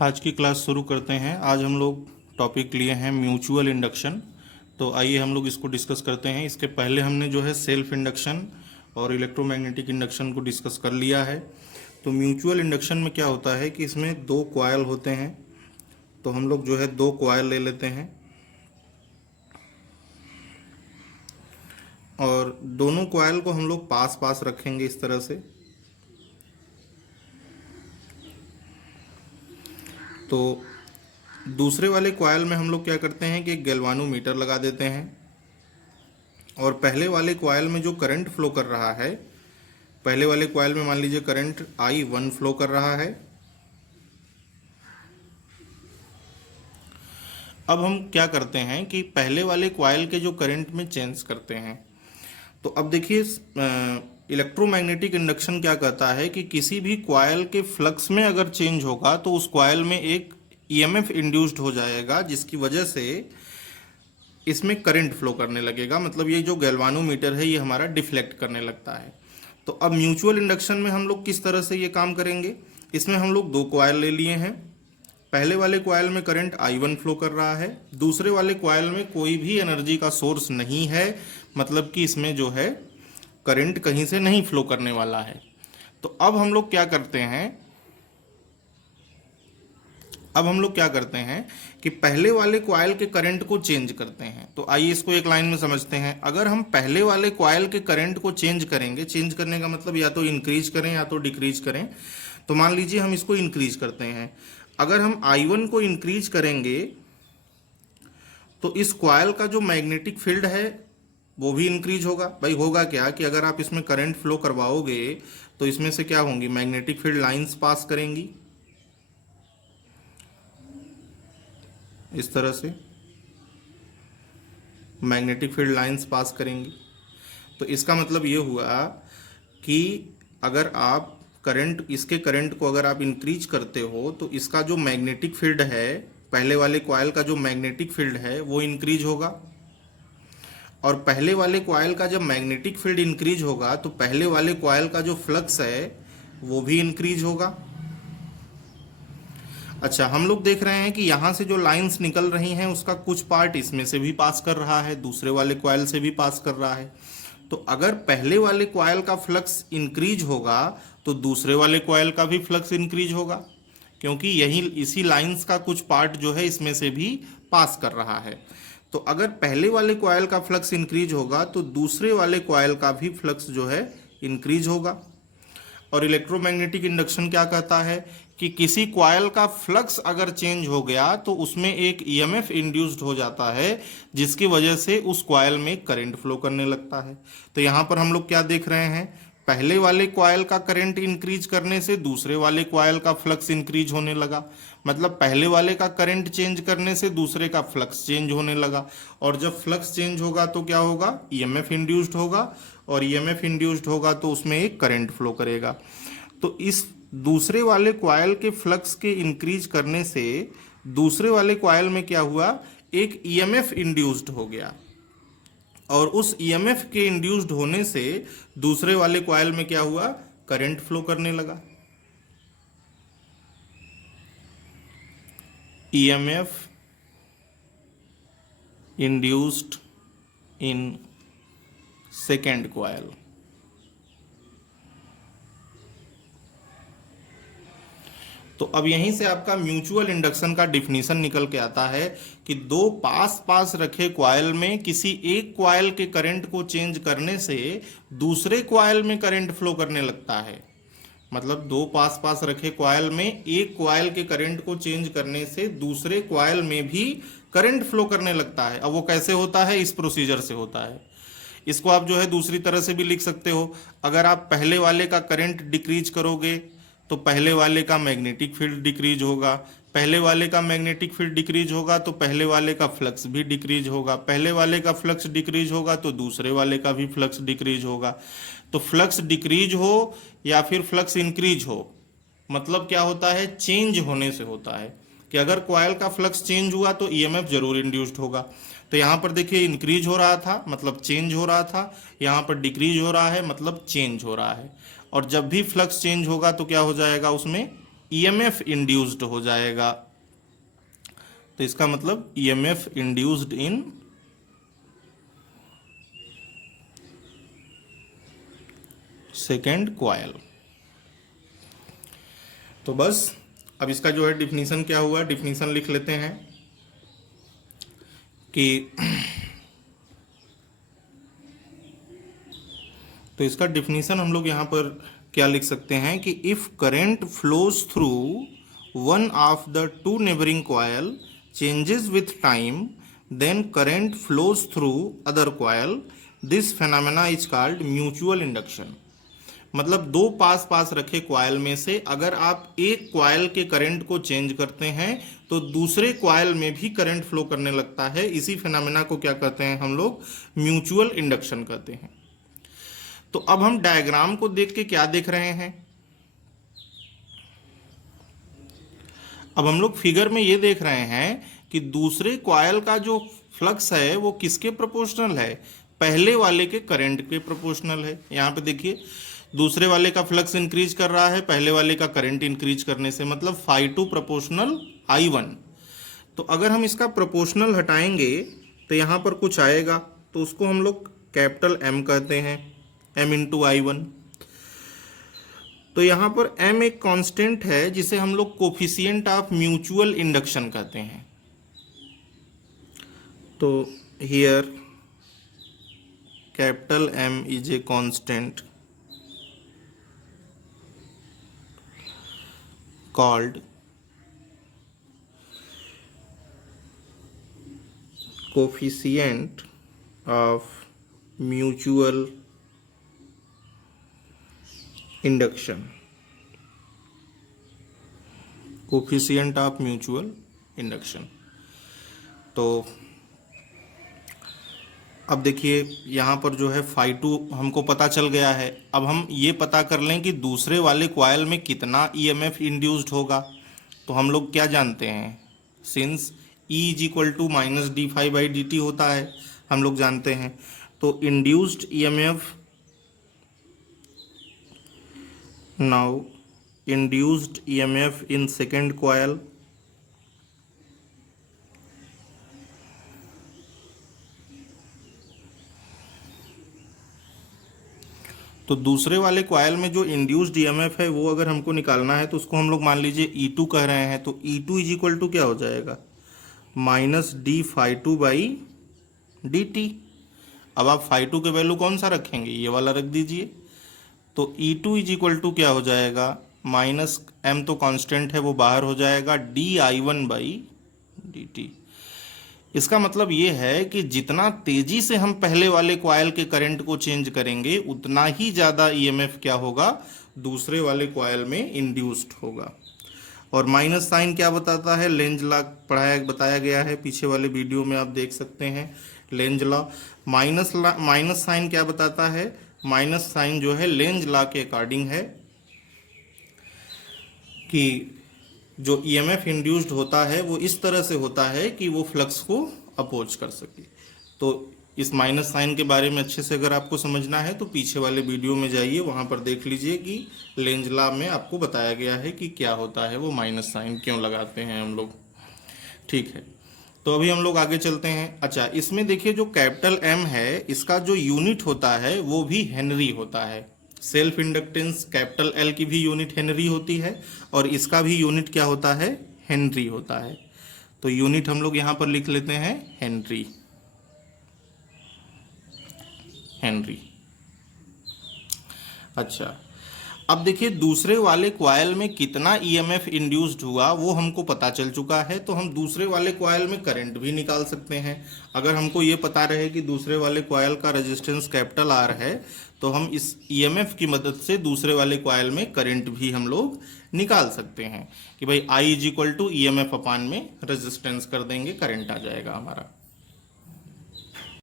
आज की क्लास शुरू करते हैं। आज हम लोग टॉपिक लिए हैं म्यूचुअल इंडक्शन। तो आइए हम लोग इसको डिस्कस करते हैं। इसके पहले हमने जो है सेल्फ इंडक्शन और इलेक्ट्रोमैग्नेटिक इंडक्शन को डिस्कस कर लिया है। तो म्यूचुअल इंडक्शन में क्या होता है कि इसमें दो कॉइल होते हैं। तो हम लोग जो है दो कॉइल ले लेते हैं और दोनों कॉइल को हम लोग पास पास रखेंगे इस तरह से। तो दूसरे वाले कॉइल में हम लोग क्या करते हैं कि एक गैल्वानोमीटर लगा देते हैं और पहले वाले कॉइल में जो करंट फ्लो कर रहा है, पहले वाले कॉइल में मान लीजिए करंट I1 फ्लो कर रहा है। अब हम क्या करते हैं कि पहले वाले कॉइल के जो करंट में चेंज करते हैं। तो अब देखिए इलेक्ट्रोमैग्नेटिक इंडक्शन क्या कहता है कि किसी भी कॉइल के फ्लक्स में अगर चेंज होगा तो उस कॉइल में एक ईएमएफ इंड्यूस्ड हो जाएगा, जिसकी वजह से इसमें करंट फ्लो करने लगेगा। मतलब ये जो गैल्वानोमीटर है ये हमारा डिफ्लेक्ट करने लगता है। तो अब म्यूचुअल इंडक्शन में हम लोग किस तरह से ये काम करेंगे। इसमें हम लोग दो कॉइल ले लिए हैं। पहले वाले कॉइल में करंट I1 फ्लो कर रहा है, दूसरे वाले कॉइल में कोई भी एनर्जी का सोर्स नहीं है, मतलब कि इसमें जो है करंट कहीं से नहीं फ्लो करने वाला है। तो अब हम लोग क्या करते हैं कि पहले वाले कॉइल के करंट को चेंज करते हैं। तो आइए इसको एक लाइन में समझते हैं। अगर हम पहले वाले कॉइल के करंट को चेंज करेंगे, चेंज करने का मतलब या तो इंक्रीज करें या तो डिक्रीज करें। तो मान लीजिए हम इसको इंक्रीज करते हैं। अगर हम I1 को इंक्रीज करेंगे तो इस कॉइल का जो मैग्नेटिक फील्ड है वो भी इंक्रीज होगा। भाई होगा क्या कि अगर आप इसमें करंट फ्लो करवाओगे तो इसमें से क्या होंगी, मैग्नेटिक फील्ड लाइंस पास करेंगी इस तरह से, मैग्नेटिक फील्ड लाइंस पास करेंगी। तो इसका मतलब ये हुआ कि अगर आप इसके करंट को अगर आप इंक्रीज करते हो तो इसका जो मैग्नेटिक फील्ड है, पहले वाले कॉइल का जो मैग्नेटिक फील्ड है वो इंक्रीज होगा। और पहले वाले कॉइल का जब मैग्नेटिक फील्ड इंक्रीज होगा तो पहले वाले कॉइल का जो फ्लक्स है वो भी इंक्रीज होगा। अच्छा, हम लोग देख रहे हैं कि यहाँ से जो लाइंस निकल रही हैं उसका कुछ पार्ट इसमें से भी पास कर रहा है, दूसरे वाले कॉइल से भी पास कर रहा है। तो अगर पहले वाले कॉइल का फ्लक्स इंक्रीज होगा तो दूसरे वाले कॉइल का भी फ्लक्स इंक्रीज होगा, क्योंकि इसी लाइंस का कुछ पार्ट जो है इसमें से भी पास कर रहा है। तो अगर पहले वाले कॉइल का फ्लक्स इंक्रीज होगा तो दूसरे वाले कॉइल का भी फ्लक्स जो है इंक्रीज होगा। और इलेक्ट्रोमैग्नेटिक इंडक्शन क्या कहता है कि किसी कॉइल का फ्लक्स अगर चेंज हो गया तो उसमें एक ईएमएफ इंड्यूस्ड हो जाता है, जिसकी वजह से उस कॉइल में करंट फ्लो करने लगता है। तो यहाँ पर हम लोग क्या देख रहे हैं, पहले वाले कॉइल का करंट इंक्रीज करने से दूसरे वाले कॉइल का फ्लक्स इंक्रीज होने लगा। मतलब पहले वाले का करंट चेंज करने से दूसरे का फ्लक्स चेंज होने लगा। और जब फ्लक्स चेंज होगा तो क्या होगा, ईएमएफ इंड्यूस्ड होगा, और ईएमएफ इंड्यूस्ड होगा तो उसमें एक करंट फ्लो करेगा। तो इस दूसरे वाले कॉइल के फ्लक्स के इंक्रीज करने से दूसरे वाले कॉइल में क्या हुआ, एक ईएमएफ इंड्यूस्ड हो गया। और उस ईएमएफ के इंड्यूस्ड होने से दूसरे वाले कॉइल में क्या हुआ, करंट फ्लो करने लगा। EMF induced in second coil. तो अब यहीं से आपका म्यूचुअल इंडक्शन का डिफिनीशन निकल के आता है कि दो पास पास रखे कॉइल में किसी एक कॉइल के करंट को चेंज करने से दूसरे कॉइल में करंट फ्लो करने लगता है। मतलब दो पास पास रखे कॉइल में एक कॉइल के करंट को चेंज करने से दूसरे कॉइल में भी करंट फ्लो करने लगता है। अब वो कैसे होता है, इस प्रोसीजर से होता है। इसको आप जो है दूसरी तरह से भी लिख सकते हो। अगर आप पहले वाले का करंट डिक्रीज करोगे तो पहले वाले का मैग्नेटिक फील्ड डिक्रीज होगा, पहले वाले का मैग्नेटिक फील्ड डिक्रीज होगा तो पहले वाले का फ्लक्स भी डिक्रीज होगा, पहले वाले का फ्लक्स डिक्रीज होगा तो दूसरे वाले का भी फ्लक्स डिक्रीज होगा। तो फ्लक्स डिक्रीज हो या फिर फ्लक्स इंक्रीज हो, मतलब क्या होता है, चेंज होने से होता है कि अगर कॉइल का फ्लक्स चेंज हुआ तो ईएमएफ जरूर इंड्यूस्ड होगा। तो यहाँ पर देखिए इंक्रीज हो रहा था मतलब चेंज हो रहा था, यहाँ पर डिक्रीज हो रहा है मतलब चेंज हो रहा है। और जब भी फ्लक्स चेंज होगा तो क्या हो जाएगा, उसमें ईएमएफ इंड्यूस्ड हो जाएगा। तो इसका मतलब EMF induced in second coil. तो बस अब इसका जो है डिफिनीशन क्या हुआ, डिफिनीशन लिख लेते हैं कि तो इसका डिफिनीशन हम लोग यहां पर क्या लिख सकते हैं कि if current flows through one of the two neighbouring coil changes with time then current flows through other coil, this phenomena is called mutual induction. मतलब दो पास पास रखे कॉइल में से अगर आप एक कॉइल के करंट को चेंज करते हैं तो दूसरे कॉइल में भी करंट फ्लो करने लगता है। इसी फेनोमेना को क्या कहते हैं हम लोग, म्यूचुअल इंडक्शन कहते हैं। तो अब हम डायग्राम को देख के क्या देख रहे हैं, अब हम लोग फिगर में ये देख रहे हैं कि दूसरे कॉइल का जो फ्लक्स है वो किसके प्रोपोर्शनल है, पहले वाले के करंट के प्रोपोर्शनल है। यहां पे देखिए दूसरे वाले का फ्लक्स इंक्रीज कर रहा है पहले वाले का करंट इंक्रीज करने से, मतलब φ2 प्रोपोर्शनल I1। तो अगर हम इसका प्रोपोर्शनल हटाएंगे तो यहां पर कुछ आएगा, तो उसको हम लोग कैपिटल M कहते हैं, M इंटू I1। तो यहां पर M एक कांस्टेंट है जिसे हम लोग कोफिशिएंट ऑफ म्यूचुअल इंडक्शन कहते हैं। तो here capital M is a constant called coefficient of mutual induction, coefficient of mutual induction। तो अब देखिए यहाँ पर जो है φ2 हमको पता चल गया है। अब हम ये पता कर लें कि दूसरे वाले कॉइल में कितना ईएमएफ इंड्यूस्ड होगा। तो हम लोग क्या जानते हैं, since E is equal to minus d∅dt होता है, हम लोग जानते हैं। तो induced EMF, now induced EMF in second coil तो दूसरे वाले कॉइल में जो इंड्यूस्ड ईएमएफ है वो अगर हमको निकालना है तो उसको हम लोग मान लीजिए E2 कह रहे हैं। तो E2 इज इक्वल टू क्या हो जाएगा, माइनस d∅2/dt। अब आप φ2 के वैल्यू कौन सा रखेंगे, ये वाला रख दीजिए। तो E2 इज इक्वल टू क्या हो जाएगा, माइनस M तो कांस्टेंट है वो बाहर हो जाएगा, dI1/dt। इसका मतलब ये है कि जितना तेजी से हम पहले वाले कॉइल के करंट को चेंज करेंगे उतना ही ज्यादा ईएमएफ क्या होगा, दूसरे वाले कॉइल में इंड्यूस्ड होगा। और माइनस साइन क्या बताता है, लेंज लॉ बताया गया है, पीछे वाले वीडियो में आप देख सकते हैं लेंज लॉ। माइनस साइन क्या बताता है, माइनस साइन जो है लेंज लॉ के अकॉर्डिंग है कि जो ईएमएफ इंड्यूस्ड होता है वो इस तरह से होता है कि वो फ्लक्स को अपोज कर सके। तो इस माइनस साइन के बारे में अच्छे से अगर आपको समझना है तो पीछे वाले वीडियो में जाइए, वहां पर देख लीजिए कि लेंज लॉ में आपको बताया गया है कि क्या होता है, वो माइनस साइन क्यों लगाते हैं हम लोग। ठीक है, तो अभी हम लोग आगे चलते हैं। अच्छा, इसमें देखिए जो कैपिटल M है इसका जो यूनिट होता है वो भी हेनरी होता है। सेल्फ इंडक्टेंस कैपिटल L की भी यूनिट हेनरी होती है और इसका भी यूनिट क्या होता है, हेनरी होता है। तो यूनिट हम लोग यहां पर लिख लेते हैं हेनरी, हेनरी। अच्छा, अब देखिए दूसरे वाले कॉइल में कितना ईएमएफ इंड्यूस्ड हुआ वो हमको पता चल चुका है। तो हम दूसरे वाले कॉइल में करंट भी निकाल सकते हैं। अगर हमको ये पता रहे कि दूसरे वाले कॉइल का रेजिस्टेंस कैपिटल R है तो हम इस ईएमएफ की मदद से दूसरे वाले कॉइल में करंट भी हम लोग निकाल सकते हैं कि भाई I is equal to EMF अपान में रेजिस्टेंस कर देंगे, करंट आ जाएगा हमारा।